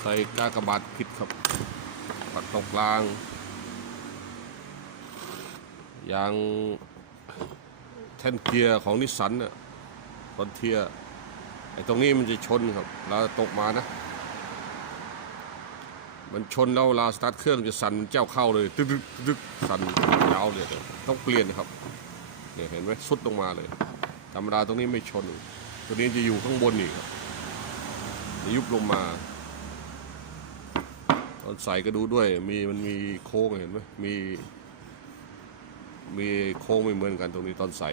ใส่กากบาทผิดครับ ปัดตกกลาง ยางแท่นเกียร์ของนิสสันเนี่ยคอนเทียไอ้ตรงนี้มันจะชนครับเราตกมานะ มันชนแล้วเวลาสตาร์ทเครื่องจะสั่นเจ้าเข้าเลยตึ๊กตึ๊กตึ๊กสั่นยาวเลยต้องเปลี่ยนครับเนี่ยเห็นไหมสุดลงมาเลย ธรรมดาตรงนี้ไม่ชน ตัวนี้จะอยู่ข้างบนอีกครับ ยุบลงมา ตอนใส่ก็ดูด้วย มีมันมีโค้งเห็นไหมมี มีโค้งไม่เหมือนกันตรงนี้ตอนใส่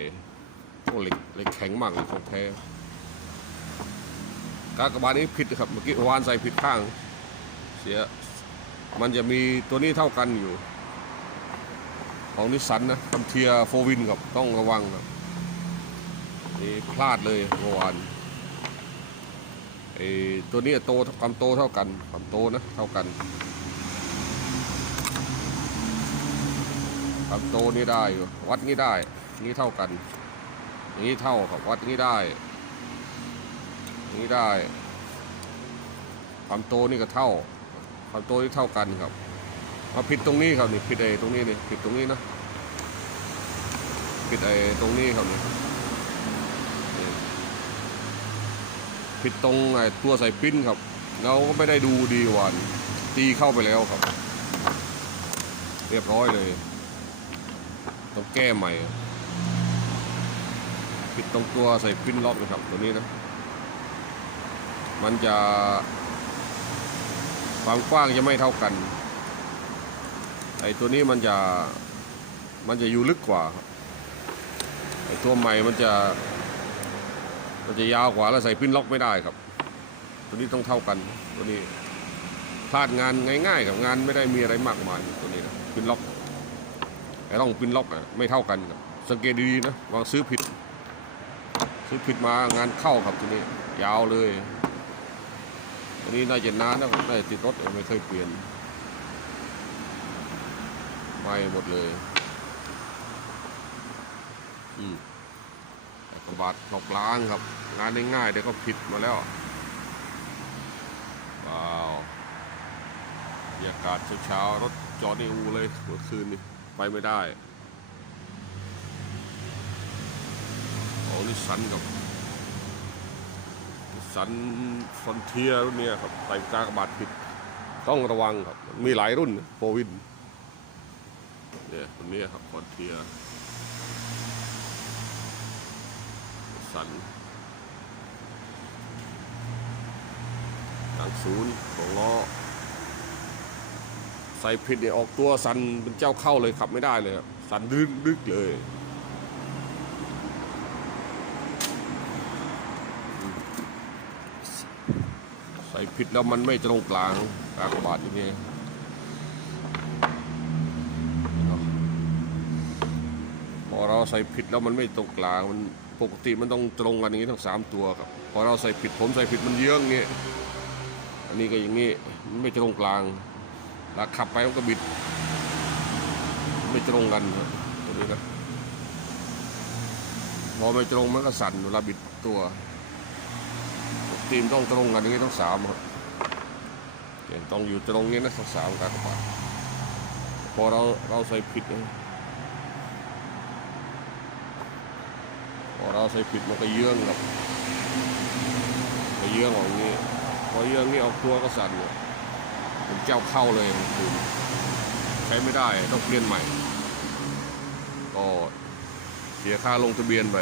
โอ้เหล็กเหล็กแข็งมากเลยของแท้กากบาทนี้ผิดครับเมื่อกี้วานใส่ผิดข้าง เสียมันจะมีตัวนี้เท่ากันอยู่ ของนิสสันนะคัมเทียโฟวินกับต้องระวังครับนี่พลาดเลยเมื่อวาน ไอ้ตัวนี้โตความโตเท่ากันความโตนะเท่ากัน ความโตนี่ได้วัดนี่ได้นี่เท่ากันนี้เท่าครับวัดนี่ได้ นี้ได้ ความโตนี่ก็เท่า ความโตนี่เท่ากันครับมาผิดตรงนี้ครับนี่ผิดไอ้ตรงนี้นี่ผิดตรงนี้นะผิดไอ้ตรงนี้ครับนี่ ผิดตรงไอ้ตัวใส่ปิ้นครับ เราก็ไม่ได้ดูดีหวานตีเข้าไปแล้วครับ เรียบร้อยเลย ต้องแก้ใหม่ผิดตรงตัวใส่ปิ้นล็อกนะครับตัวนี้นะ มันจะความกว้างจะไม่เท่ากันไอ้ตัวนี้มันจะมันจะอยู่ลึกกว่าครับไอ้ตัวใหม่มันจะ มันจะยาวกว่าแล้วใส่ปิ้นล็อกไม่ได้ครับ ตัวนี้ต้องเท่ากันตัวนี้พลาดงานง่ายๆกับงานไม่ได้มีอะไรมากมายตัวนี้นะปิ้นล็อกไอ้ร่องปิ้นล็อกอะไม่เท่ากันครับสังเกตดีๆนะวางซื้อผิด ซื้อผิดมางานเข้าครับตัวนี้ ยาวเลยอันนี้น่าจะนานนะครับน่าจะติดรถไม่เคยเปลี่ยนไม่หมดเลย อืม กระบาดหลอกล้างครับ งานง่ายๆเดี๋ยวก็ผิดมาแล้วว้าวบรรยากาศเช้าๆรถจอดในอูเลยเมื่อคืนนี้ไปไม่ได้ของนิสสันกับสันฟอนเทียรุ่นเนี้ยครับใส่กากบาทผิดต้องระวังครับ มีหลายรุ่นโฟวินเนี่ยรุ่นนี้ครับฟอนเทีย สันทางศูนย์ของล้อใส่ผิดเนี่ยออกตัวสันเป็นเจ้าเข้าเลยขับไม่ได้เลยครับสันดึกดึกเลยใส่ผิดแล้วมันไม่ตรงกลางกากบาทอย่างนี้พอเราใส่ผิดแล้วมันไม่ตรงกลางมันปกติมันต้องตรงกันอย่างนี้ทั้งสามตัวครับพอเราใส่ผิดผมใส่ผิดมันเยื้องเงี้ยอันนี้ก็อย่างนี้มันไม่ตรงกลางแล้วขับไปมันก็บิด ไม่ตรงกันครับตัวนี้นะพอไม่ตรงมันก็สั่นเวลาบิดตัวทีมต้องตรงกันอย่างนี้ต้องสามครับเนี่ยต้องอยู่ตรงนี้นะต้องสามกากบาพอเราเราใส่ผิดนะ พอเราใส่ปิดมันก็เยื่องครับก็เยื่องออกอย่างนี้ พอเยื่องนี่ออกตัวก็สั่นเนี่ยผมเจ้าเข้าเลยคุณใช้ไม่ได้ต้องเปลี่ยนใหม่ ก็เสียค่าลงทะเบียนไป